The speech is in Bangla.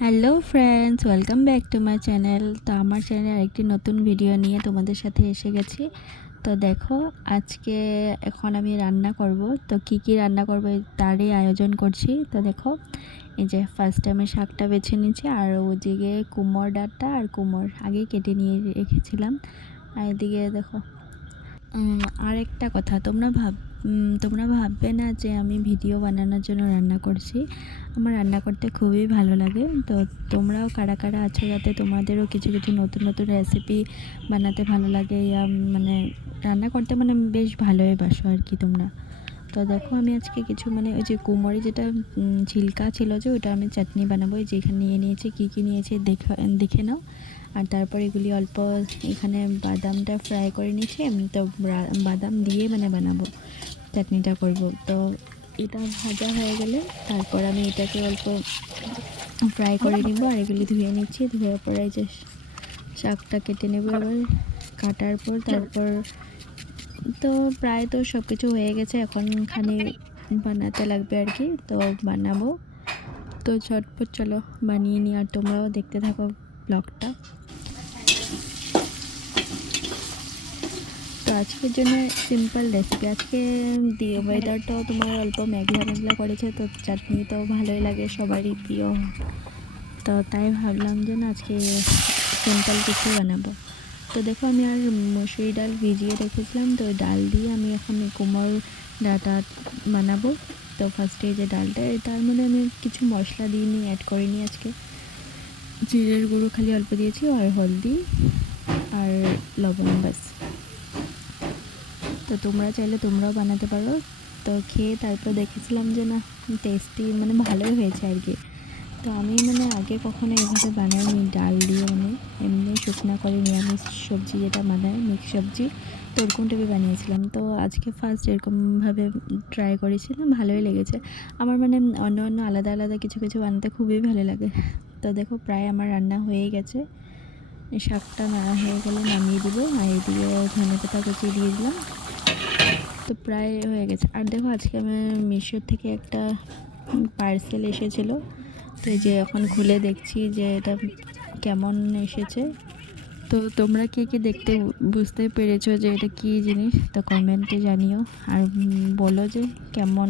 Hello friends, welcome back to my channel. তো আমার চ্যানেলে আরেকটি নতুন ভিডিও নিয়ে তোমাদের সাথে এসে গেছি। তো দেখো, আজকে এখন আমি রান্না করব। তো কি রান্না করব তারই আয়োজন করছি। তো দেখো, এই যে ফার্স্টে আমি শাকটা বেছে নিয়েছি, আর ওদিকে কুমড় ডাঁটা আর কুমড় আগে কেটে নিয়ে রেখেছিলাম। আর এদিকে দেখো, আর একটা কথা, তোমরা ভাববে না যে আমি ভিডিও বানানোর জন্য রান্না করছি। আমার রান্না করতে খুবই ভালো লাগে। তো তোমরাও কারা কারা আছো, যাতে তোমাদেরও কিছু কিছু নতুন নতুন রেসিপি বানাতে ভালো লাগে, মানে রান্না করতে মানে বেশ ভালোই বাসো আর কি তোমরা। তো দেখো, আমি আজকে কিছু ওই যে কুমড়ি যেটা ছিলকা ছিল, যে ওটা আমি চাটনি বানাবো। যেখানে নিয়ে নিয়েছি, কী নিয়েছি দেখে নাও। আর তারপর এগুলি অল্প এখানে বাদামটা ফ্রাই করে নিয়েছি। আমি তো বাদাম দিয়ে বানাবো, চাটনিটা করব। তো এটা ভাজা হয়ে গেলে তারপর আমি এটাকে অল্প ফ্রাই করে নিব। আর এগুলি ধুয়ে নিচ্ছি, ধুয়ে পরে যে শাকটা কেটে নেব। এবার কাটার পর তারপর তো প্রায় তো সব কিছু হয়ে গেছে, এখন খানি বানাতে লাগবে আর কি। তো বানাবো, তো ঝটপট চলো বানিয়ে নিই, আর তোমরাও দেখতে থাকো ব্লগটা। তো আজকের জন্য সিম্পল রেসিপি। আজকে দিয়ে ওয়েদারটাও তোমার অল্প মেঘলা মেঘলা করেছে, তো চাটনিটাও ভালোই লাগে, সবারই প্রিয়। তো তাই ভাবলাম যে না, আজকে সিম্পল কিছু বানাবো। তো দেখো, আমি আর মসুরি ডাল ভিজিয়ে রেখেছিলাম, তো ডাল দিয়ে আমি এখন কুমড় ডাঁটা বানাবো। তো ফার্স্টে যে ডালটা, তার মধ্যে আমি কিছু মশলা দিইনি, অ্যাড করিনি আজকে। জিরের গুঁড়ো খালি অল্প দিয়েছি, আর হলদি আর লবণ, ব্যাস। তো তোমরা চাইলে তোমরাও বানাতে পারো। তো খেয়ে তারপর দেখেছিলাম যে না, টেস্টি ভালোই হয়েছে আর কি। তো আমি আগে কখনো এভাবে বানাইনি ডাল দিয়ে, এমনি শুকনা করে নিরামিষ সবজি যেটা বানায়, মিক্স সবজি, তো ওরকম টাইপে বানিয়েছিলাম। তো আজকে ফার্স্ট এরকমভাবে ট্রাই করেছিলাম, ভালোই লেগেছে আমার। অন্য অন্য আলাদা আলাদা কিছু কিছু বানাতে খুবই ভালো লাগে। তো দেখো, প্রায় আমার রান্না হয়ে গেছে। শাকটা নাড়া হয়ে গেলে নামিয়ে দিব, আর এদিকে ধনেপাতা কুচি দিয়ে দিলাম। তো প্রায় হয়ে গেছে। আর দেখো, আজকে আমার মিশো থেকে একটা পার্সেল এসেছিলো। তো এই যে এখন খুলে দেখছি যে এটা কেমন এসেছে। তো তোমরা কি দেখতে বুঝতে পেরেছো যে এটা কী জিনিস? তো কমেন্টে জানিও, আর বলো যে কেমন